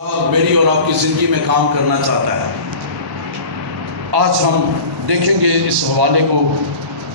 میری اور آپ کی زندگی میں کام کرنا چاہتا ہے۔ آج ہم دیکھیں گے اس حوالے کو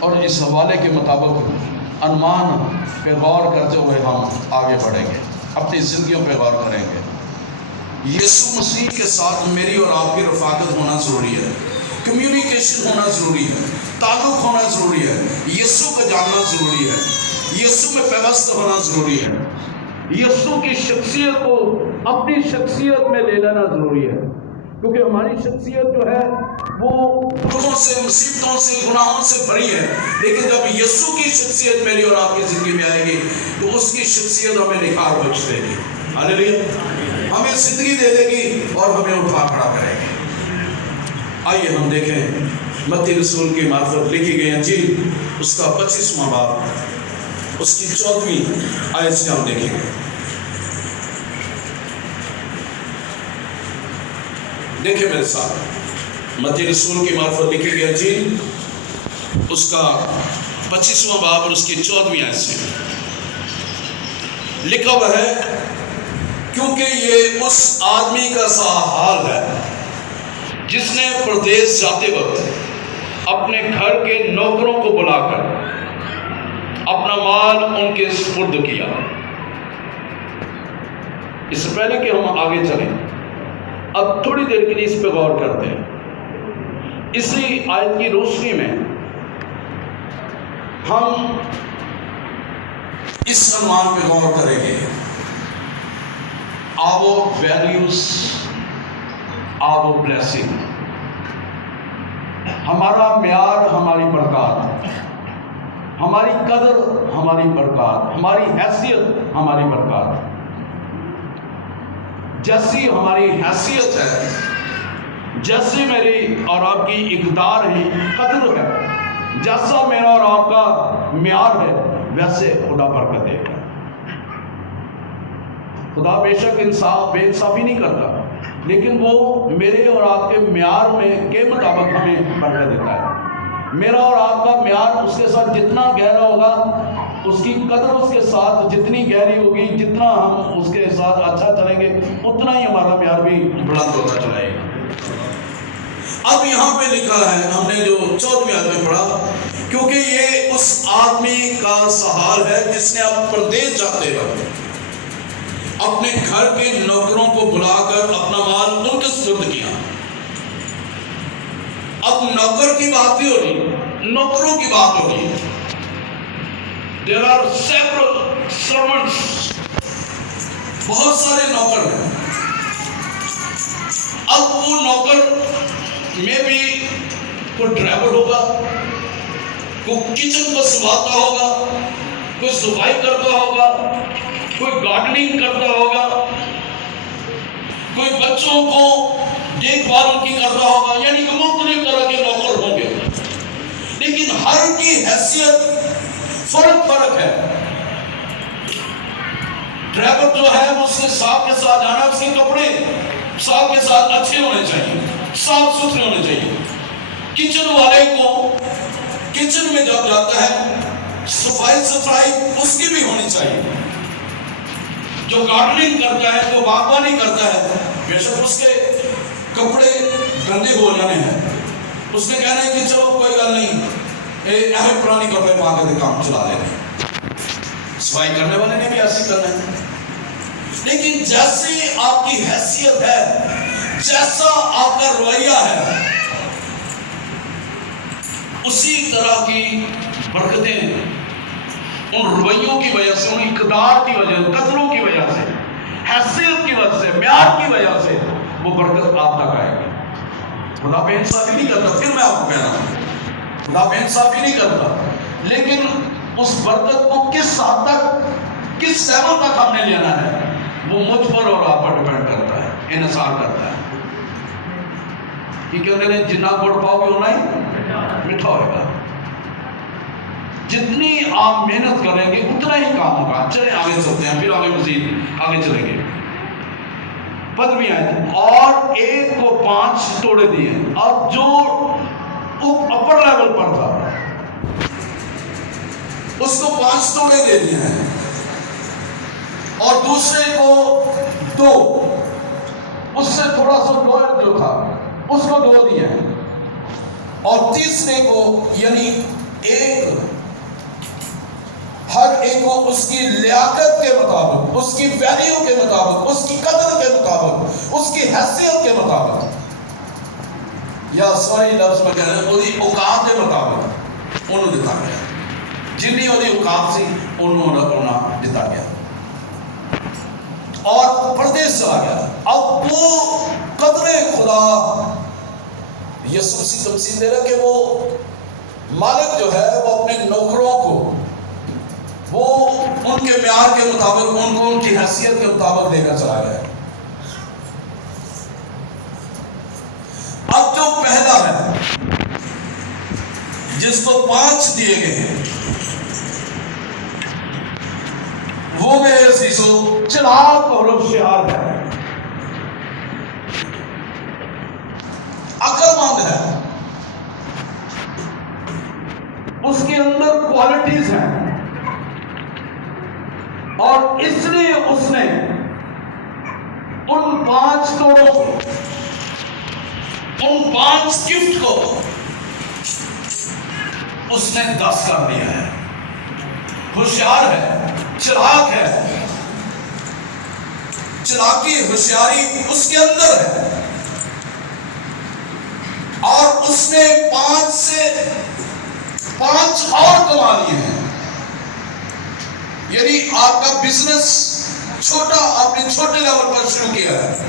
اور اس حوالے کے مطابق عنوان پہ غور کرتے ہوئے ہم آگے بڑھیں گے، اپنی زندگیوں پہ غور کریں گے۔ یسوع مسیح کے ساتھ میری اور آپ کی رفاقت ہونا ضروری ہے، کمیونیکیشن ہونا ضروری ہے، تعلق ہونا ضروری ہے، یسوع کو جاننا ضروری ہے، یسوع میں پیوست ہونا ضروری ہے، یسوع کی شخصیت کو اپنی شخصیت میں لے لینا ضروری ہے، کیونکہ ہماری شخصیت جو ہے وہ دکھوں سے، مصیبتوں سے، گناہوں سے بھری ہے، لیکن جب یسوع کی شخصیت میری اور آپ کی زندگی میں آئے گی تو اس کی شخصیت ہمیں نکھار بخش دے گی، ہاللیلویہ، ہمیں زندگی دے دے گی اور ہمیں اٹھا کھڑا کرے گی۔ آئیے ہم دیکھیں متی رسول کی معرفت لکھی گئی انجیل اس کا 25واں باب، اس کی 14ویں آیت سے ہم دیکھیں گے۔ دیکھیں میرے ساتھ متی رسول کی معرفت لکھی گئی انجیل اس کا 25واں باب اور اس کی 14ویں آیت سے لکھا ہوا ہے، کیونکہ یہ اس آدمی کا سا حال ہے جس نے پردیس جاتے وقت اپنے گھر کے نوکروں کو بلا کر اپنا مال ان کے سپرد کیا۔ اس سے پہلے کہ ہم آگے چلیں، اب تھوڑی دیر کے لیے اس پہ غور کرتے ہیں۔ اسی آیت کی روشنی میں ہم اس عنوان پہ غور کریں گے، our values, our blessing۔ ہمارا معیار ہماری برکات، ہماری قدر ہماری برکات، ہماری حیثیت ہماری برکات۔ جیسی ہماری حیثیت ہے، جیسی میری اور آپ کی اقدار ہے، قدر ہے، جیسا میرا اور آپ کا معیار ہے، ویسے خدا برکت دے گا۔ خدا بے شک بے انصافی نہیں کرتا، لیکن وہ میرے اور آپ کے معیار کے مطابق ہمیں برکت دیتا ہے۔ میرا اور آپ کا معیار اس کے ساتھ جتنا گہرا ہوگا، اس کی قدر اس کے ساتھ جتنی گہری ہوگی، جتنا ہم اس کے ساتھ اچھا چلیں گے، اتنا ہی ہمارا معیار بھی بلند ہوتا چلے گا۔ اب یہاں پہ لکھا ہے، ہم نے جو 14ویں آیت میں پڑھا، کیونکہ یہ اس آدمی کا سا حال ہے جس نے اب پردیس جاتے وقت اپنے گھر کے نوکروں کو بلا کر اپنا مال ان کے سپرد کیا۔ اب نوکر کی بات نہیں ہو رہی، نوکروں کی بات ہو رہی ہے۔ There are several servants، بہت سارے نوکر ہیں۔ اب وہ نوکر میں بھی کوئی ڈرائیور ہوگا، کوئی کچن کو سنبھالتا ہوگا، کوئی صفائی کرتا ہوگا، کوئی گارڈننگ کرتا ہوگا، کوئی بچوں کو دیکھ بھال ان کی کرتا ہوگا، یعنی کہ مختلف طرح کے نوکر ہوں گے، لیکن ہر کی حیثیت فرق ہے۔ ڈرائیور جو ہے وہ اس کے صاحب کے ساتھ جانا، اس کے کپڑے صاحب کے ساتھ اچھے ہونے چاہیے، صاف ستھرے ہونے چاہیے۔ کچن والے کو کچن میں جب جاتا ہے، صفائی اس کی بھی ہونی چاہیے۔ جو گارڈننگ کرتا ہے، جو باغبانی کرتا ہے، بے شک اس کے کپڑے گندے ہو جانے ہیں، اس نے کہنا ہے کہ چلو کوئی گل نہیں، اہم پرانی کپڑے پا کے کام چلا لیں گے۔ صفائی کرنے والے نے بھی ایسی کرنا ہے، لیکن جیسے آپ کی حیثیت ہے، جیسا آپ کا رویہ ہے، اسی طرح کی برکتیں ان رویوں کی وجہ سے، ان اقدار کی وجہ سے، قدروں کی وجہ سے، حیثیت کی وجہ سے، معیار کی وجہ سے وہ برکت آپ تک آئے گی۔ خدا بے انصافی نہیں کرتا، پھر میں آپ کو کہہ رہا ہوں، خدا بے انصافی نہیں کرتا، لیکن اس برکت کو کس حد تک، کس لیول تک ہم نے لینا ہے، وہ مجھ پر اور آپ پر ڈیپینڈ کرتا ہے، انحصار کرتا ہے۔ کیونکہ انہوں نے جتنا گڑ پاؤ گے اتنا ہی میٹھا ہوئے گا۔ جتنی آپ محنت کریں گے اتنا ہی کام ہوگا۔ چلیں آگے چلتے ہیں، پھر مزید آگے چلیں گے۔ 15ویں آیت، اور ایک کو 5 توڑے دیے۔ اب جو اپر لیول پر تھا اس کو 5 توڑے دے دیے ہیں، اور دوسرے کو 2، اس سے تھوڑا سا لوئر جو تھا اس کو 2 دیے ہیں، اور تیسرے کو یعنی ہر ایک کو اس کی لیاقت کے مطابق، اس کی ویلیو کے مطابق، اس کی قدر کے مطابق، اس کی حیثیت کے مطابق، یا سوری لفظ میں کہہ رہے ہیں وہی اوقات کے مطابق انہوں دتا گیا، جنہی وہی اوقات سی انہوں دتا گیا، اور پردیس چلا گیا۔ اب وہ قدر خدا یسوع مسیح تمثیل دے رہا کہ وہ مالک جو ہے وہ اپنے نوکروں کو وہ ان کے معیار کے مطابق، ان کو ان کی حیثیت کے مطابق دے کر چلا گیا۔ اب جو پہلا ہے جس کو 5 دیے گئے ہیں، وہ میرے عزیزو چلاک اور ہوشیار ہے، عقل مند ہے، اس کے اندر کوالٹیز ہیں، اور اس لیے اس نے ان 5 توڑوں کو، ان 5 گفٹ کو اس نے 10 کر دیا ہے۔ ہوشیار ہے، چلاک ہے، چلاکی ہوشیاری اس کے اندر ہے، اور اس نے 5 سے 5 اور کما لیے ہیں۔ یعنی آپ کا بزنس چھوٹا، آپ نے چھوٹے لیول پر شروع کیا ہے،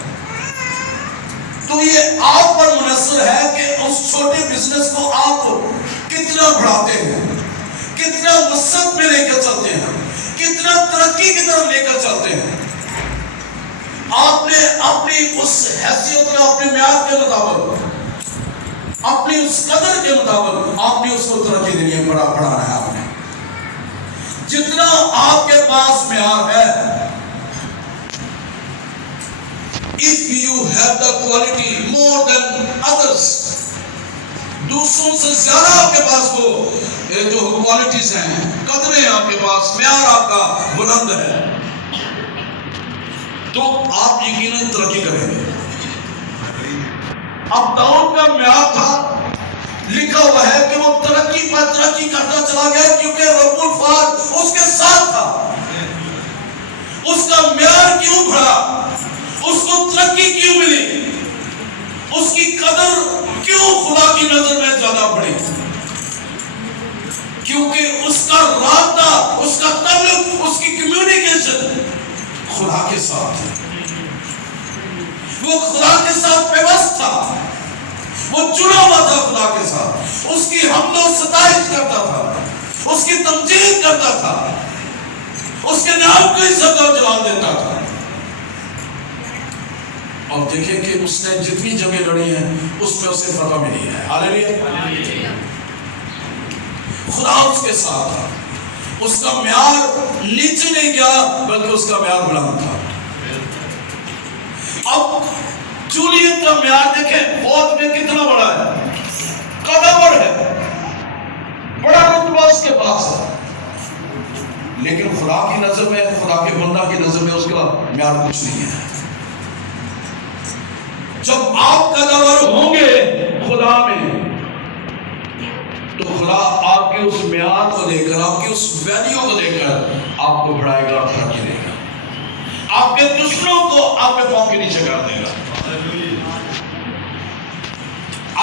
تو یہ آپ پر منحصر ہے کہ اس چھوٹے بزنس کو آپ کتنا بڑھاتے ہیں، کتنا وسعت میں لے کر چلتے ہیں، کتنا ترقی کی طرف لے کر چلتے ہیں۔ آپ نے اپنی اس حیثیت میں، اپنے معیار کے مطابق، اپنی اس قدر کے مطابق آپ نے اس کو ترقی دینی ہے، بڑھانا ہے آپ نے۔ جتنا آپ کے پاس معیار ہے، if you have the quality more than others، دوسروں سے زیادہ آپ کے پاس وہ جو کوالٹیز ہیں، قدریں آپ کے پاس، معیار آپ کا بلند ہے، تو آپ یقیناً ترقی کریں گے۔ اب داؤد کا معیار تھا، لکھا ہوا ہے کہ وہ ترقی پر ترقی کرتا چلا گیا، کیونکہ رب الفاظ اس کے ساتھ تھا۔ اس کا معیار کیوں بڑھا؟ اس کو ترقی کیوں ملی؟ اس کی قدر کیوں خدا کی نظر میں زیادہ بڑھی؟ کیونکہ اس کا رابطہ، اس کا تعلق، اس کی کمیونیکیشن خدا کے ساتھ ہے۔ وہ خدا کے ساتھ پیوست تھا، وہ جڑا ہوا تھا خدا کے ساتھ، اس کی حمد و ستائش کرتا تھا، اس کی تمجید کرتا تھا، اس کے نام کو عزت اور جواب دیتا تھا۔ اور دیکھیں کہ اس نے جتنی جنگیں لڑی ہیں اس میں اسے فتح ملی ہے۔ ہاللیلویا۔ خدا اس کے ساتھ تھا، اس کا معیار نیچے نہیں گیا بلکہ اس کا معیار بلند تھا۔ اب جولیت کا معیار دیکھیں، فوج میں کتنا بڑا ہے، قدور ہے، بڑا رتبہ اس کے پاس ہے، لیکن خدا کی نظر میں، خدا کے بندہ کی نظر میں اس کا معیار کچھ نہیں ہے۔ جب آپ قدور ہوں گے خدا میں، تو خدا آپ کے اس معیار کو دے کر، آپ کی اس ویلیو کو دے کر آپ کو بڑھائے گا، ترقی دے گا، آپ کے دشمنوں کو آپ کے پاؤں کے نیچے کر دے گا۔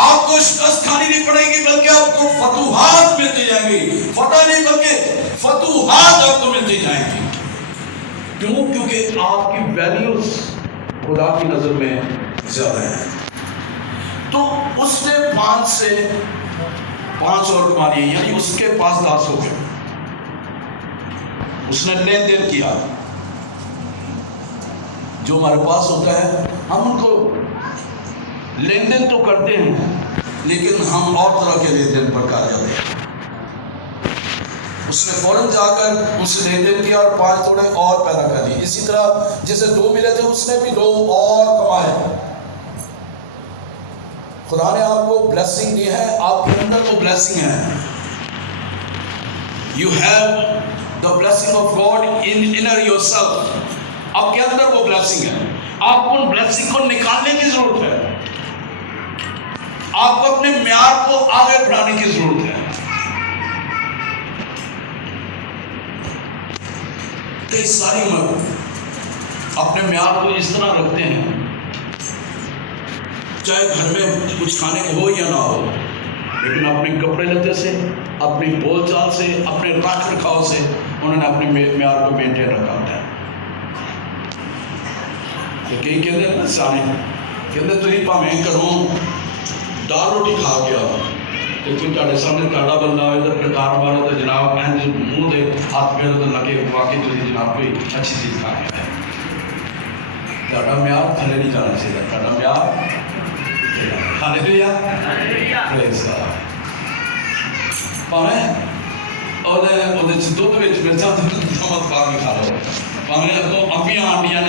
آپ کو شکست کھانی نہیں پڑے گی بلکہ آپ کو فتوحات ملتی جائیں گی، فتح نہیں بلکہ فتوحات آپ کو ملتی جائیں گی۔ کیوں؟ کیونکہ آپ کی ویلیوز خدا کی نظر میں زیادہ ہے۔ تو اس نے 5 سے 5 اور کما لیے، یعنی اس کے پاس 10 ہو گئے۔ اس نے لین دین کیا، جو ہمارے پاس ہوتا ہے ہم ان کو لین دین تو کرتے ہیں، لیکن ہم اور طرح کے لین دین پر کر جاتے ہیں۔ اس نے فوراً جا کر اس سے لین دین کیا اور 5 توڑے اور پیدا کر لی۔ اسی طرح جسے 2 ملے تھے اس نے بھی 2 اور کمائے۔ خدا نے آپ کو بلیسنگ دی ہے، آپ کے اندر وہ بلیسنگ ہے۔ You have the blessing of God in inner yourself۔ آپ کے اندر وہ بلیسنگ ہے۔ آپ کو ان بلیسنگ کو نکالنے کی ضرورت ہے، آپ کو اپنے معیار کو آگے بڑھانے کی ضرورت ہے۔ کئی ساری مرد اپنے معیار کو اس طرح رکھتے ہیں، چاہے گھر میں کچھ کھانے کو ہو یا نہ ہو، لیکن اپنے کپڑے لتے سے، اپنی بول چال سے، اپنے رکھ رکھاؤ سے انہوں نے اپنے معیار کو مینٹین رکھا ہوتا ہے۔ کئی کہتے ہیں نا سارے کہتے تھی پاویں کروں دال روٹی کھا کے آؤ، کہ کوئی تھوڑے سامنے تاڑا بندہ ہوئے تو ڈکار مارو تو جناب منہ دے ہاتھ پھیرو تو لگے واقعی تھی جناب کوئی اچھی چیز کھا کے آئے۔ تھوڑا معیار تھلے نہیں جانا چاہیے، تھوڑا معیار ہاللیلویا پریز گاڈ۔ پاویں ਉਹਦੇ ਚ ਦੁੱਧ ਵਿੱਚ ਮਿਰਚਾਂ ਤੇ ਨਮਕ ਪਾ ਕੇ ਖਾ ਲਓ، ਭਾਵੇਂ ਅੱਗੋਂ ਅੰਬੀਆਂ ਆਂਡੀਆਂ نے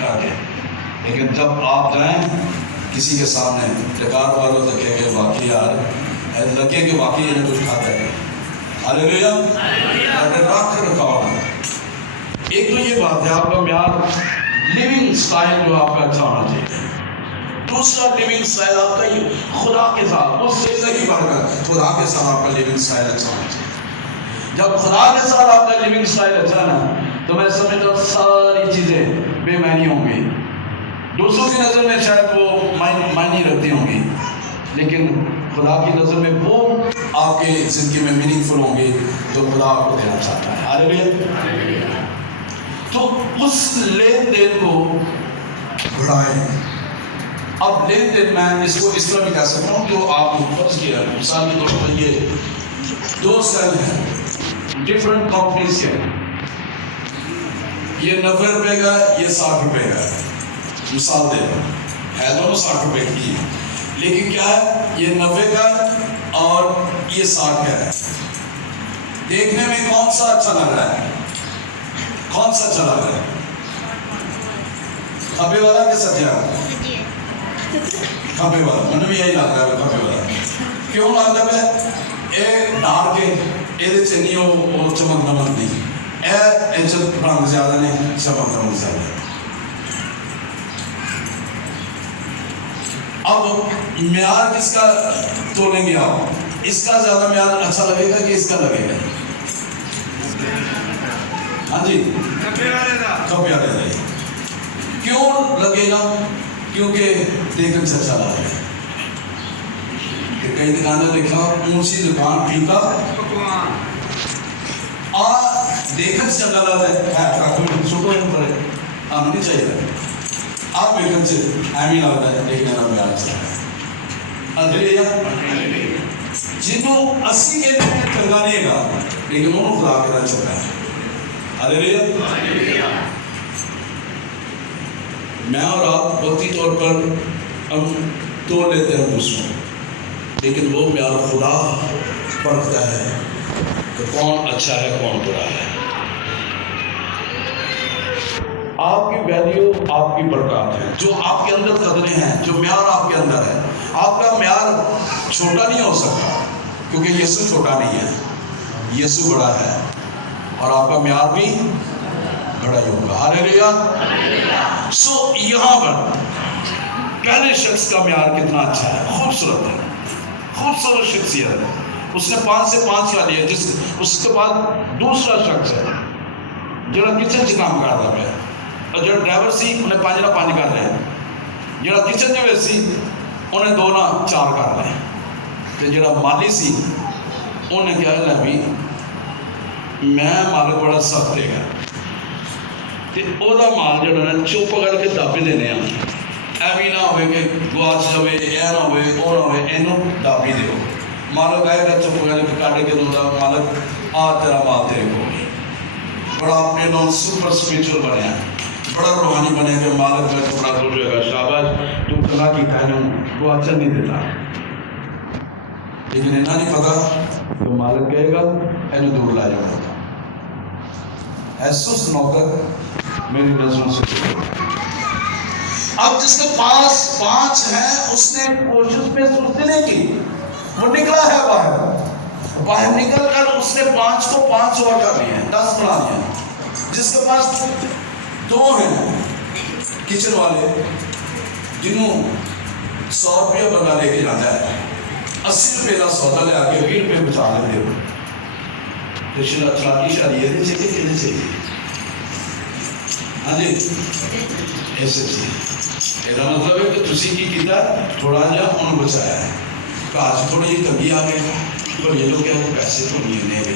کھا کے، لیکن جب آپ جائیں کسی کے سامنے ڈکار والوں تو کہہ کہ واقعی یار لگے کہ واقعی انہیں کچھ کھاتا ہے۔ ہاللیلویا رکھ رکھاؤ۔ ایک تو یہ بات ہے آپ کا معیار لیونگ سٹائل جو آپ کا اچھا ہونا چاہیے۔ دوسرا لیونگ سٹائل آپ کا یہ خدا کے ساتھ اس سے نہیں بڑھ کر خدا کے ساتھ آپ کا لیونگ سٹائل اچھا ہونا چاہیے۔ جب خدا کے ساتھ آپ کا لیونگ سٹائل اچھا نا تو میں سمجھتا ہوں ساری چیزیں بے معنی ہوں گی، دوسروں کی نظر میں شاید وہ معنی رکھتی ہوں گی، لیکن خدا کی نظر میں وہ آپ کے زندگی میں میننگ فل ہوں گے جو خدا آپ کو دینا چاہتا ہے۔ ہاللیلویا۔ تو اس لین دین کو بڑھائیں۔ اب لین دین میں اس کو اس طرح بھی کہہ سکتا ہوں جو آپ نے فرض کیا ہے، مثال کے طور پر یہ دو سیل ہیں ڈفرنٹ کمپنیز کے، یہ 90 روپے کا یہ 60 روپے کا، مثال دے ہے دونوں 60 روپے کی ہے، لیکن کیا ہے یہ 90 کا اور یہ 60 کا ہے۔ دیکھنے میں کون سا اچھا لگ رہا ہے؟ کون سا اچھا لگ رہا ہے؟ کھبے والا کہ سجا؟ کھبے والا، مجھے بھی یہی لگ رہا ہے کھبے والا۔ کیوں لگ رہا ہے؟ اے ڈال کے یہ چنی وہ چمک دمک نہیں، اے رنگ زیادہ نہیں، چمک دمک زیادہ۔ اب معیار کس کا تولیں گے آپ؟ اس کا زیادہ معیار اچھا لگے گا کہ اس کا لگے گا؟ ہاں جی کھبے والے کا۔ کیوں لگے گا؟ کیونکہ دیکھنے سے اچھا لگ رہا ہے۔ کئی دکانیں لکھا اونسی دکان پھیکا اور دیکھنے سے اچھا لگ رہا ہے، چھوٹو ہی پڑے آنا نہیں چاہیے، آپ دیکھنے سے اہمی لگ رہا ہے لیکن میرا معیار اچھا ہے۔ ہاللیلویا۔ جنہوں 80 کے لیے چنگا نہیں گا لیکن انہوں خدا کے رہ چکا ہے۔ ہاللیلویا۔ میں اور آپ وقتی طور پر ہم توڑ لیتے ہیں دوسروں، لیکن وہ معیار خدا پرکھتا ہے کہ کون اچھا ہے کون برا ہے۔ آپ کی ویلیو آپ کی برکات ہے، جو آپ کے اندر قدریں ہیں، جو معیار آپ کے اندر ہے۔ آپ کا معیار چھوٹا نہیں ہو سکتا کیونکہ یسوع چھوٹا نہیں ہے، یسوع بڑا ہے، اور آپ کا معیار بھی بڑا ہی ہوگا۔ ہاللیلویا۔ سو یہاں پر پہلے شخص کا معیار کتنا اچھا ہے، خوبصورت ہے، خوبصورت شخصیت ہے، اس نے 5 سے 5 کا لیا، اس کے بعد دوسرا شخص ہے جڑا کچن چ کام کرتا پیا، اور جڑا ڈرائیور سی انہیں 5 نہ 5 کر لیا، جڑا کچن چ سی انہیں 2 نہ 4 کر لیا، تو جڑا مالی سی انہیں کیا ہے بھی میں مالک بڑا سخت ہے گا، تو وہ مال جڑا نا چپ کر کے دابے دینے ہیں، ایوی نہ ہوئے کہ گواچ جائے، اے نہ ہوئے وہ نہ ہوئے، اینو دابی دیو۔ مالک آئے گا چپ کر کے کاٹے کے دوں مالک آ تیرا مال تیرے کو، بڑا اپنے نام سپر اسپریچول بنیا، بڑا روحانی بنے کہ مالک کا ٹکڑا ٹوٹ جائے گا، شاباش تو کھلا کی کہنے کو اچھا نہیں دیتا، لیکن انہا نہیں پتا کہ مالک کہے گا اینو دور لا جاؤ گا۔ ایسوس نوکر میری نظروں سے اب جس کے پاس 5 ہیں اس نے کوشش میں سوچتے نہیں کی، وہ نکلا ہے باہر نکل کر اس نے 5 کو 5 اور کر لیے، 10 بنا لیا۔ جس کے پاس دو ہیں کچن والے جنہوں 100 روپیہ بندہ لے کے جاتا ہے، 80 روپے کا سودا لے آ کے 20 روپے بچا لیتے ہو. اخلاقی شادی نہیں چاہیے کہ نہیں چاہیے؟ ہاں جی ایسے چاہیے. یہ مطلب ہے کہ تسی کی کیتا تھوڑا جہا انہوں بچایا ہے. کاج تھوڑی جی تنگی آ گئی تو یہ لوگ کہتے ہیں پیسے تو نہیں نے گئے،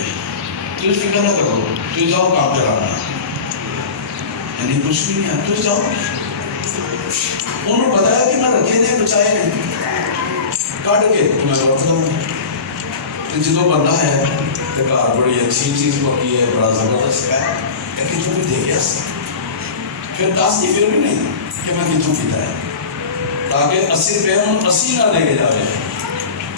تو فکر نہ کرو، تو جاؤ کام کرانا، یعنی کچھ بھی نہیں ہے، تو جاؤ. انہوں پتا ہے کہ میں رکھے نے بچائے نے کٹ کے تو میں رکھ دوں. جدو بندہ ہے تو گھر بڑی اچھی چیز پکی ہے، بڑا زبردست ہے، لیکن جو بھی دے گیا پھر 10 کی پھر بھی نہیں کہ میں کتوں کیتا ہے، تاکہ 80 روپے ہم 80 نہ دے کے جائے.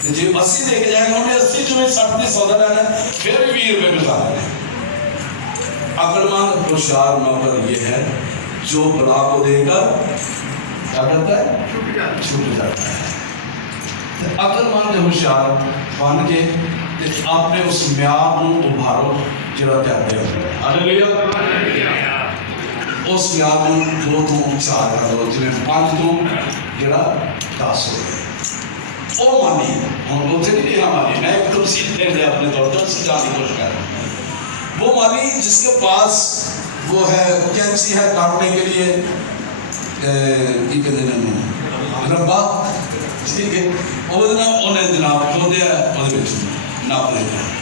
جی 80 دے کے جائے گا انہیں 80 جو 60 کی سودا لینا پھر بھی 20 روپے بچا لینا. عقل مند ہوشیار نوکر یہ ہے جو بلا کو دے کر کیا کرتا ہے؟ چھپ جاتا ہے. عقل مند ہوشیار بن کے اپنے اس معیار کو ابھارو جڑا کہتے ہیں. ہاللیلویا. اس معیار کو 2 تو 4 کر دو، جی 5 تو جڑا 10 ہو گئے. وہ مانی ہم اتنے نہیں لیا مانی، میں ایک تفصیل دے دیا اپنے طور پر سمجھانے کی کوشش کر رہا ہوں. وہ مانی جس کے پاس وہ ہے کینچی ہے کاٹنے کے لیے کی کہتے ہیں ربا، ٹھیک ہے، وہ انہیں جناب کھو دیا وہ ناپ دیتا ہے.